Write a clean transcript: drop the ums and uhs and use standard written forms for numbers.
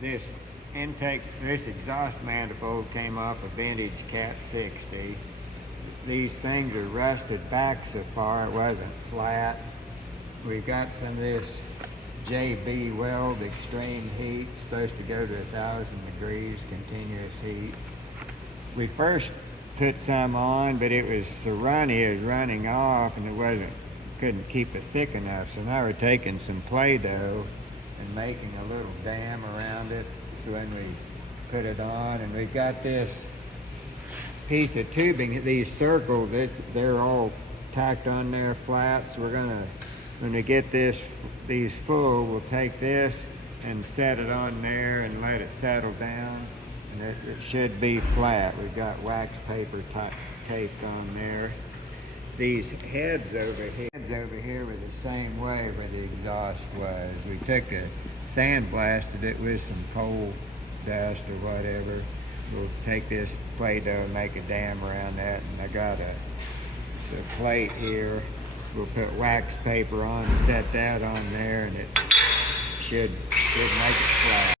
this this exhaust manifold came off a vintage Cat 60. These things are rusted back so far, it wasn't flat. We've got some of this JB Weld Extreme Heat, supposed to go to 1,000 degrees continuous heat. We first put some on, but it was so runny, it was running off, and couldn't keep it thick enough. So now we're taking some Play-Doh and making a little dam around it. So when we put it on, and we've got this piece of tubing, these circles, they're all tacked on there flat. So we're gonna, when we get these full, we'll take this and set it on there and let it settle down. And it should be flat. We've got wax paper taped on there. These heads over here were the same way where the exhaust was. We took sandblasted it with some coal dust or whatever. We'll take this Play-Doh and make a dam around that, and I got a plate here. We'll put wax paper on, set that on there, and it should make it flat.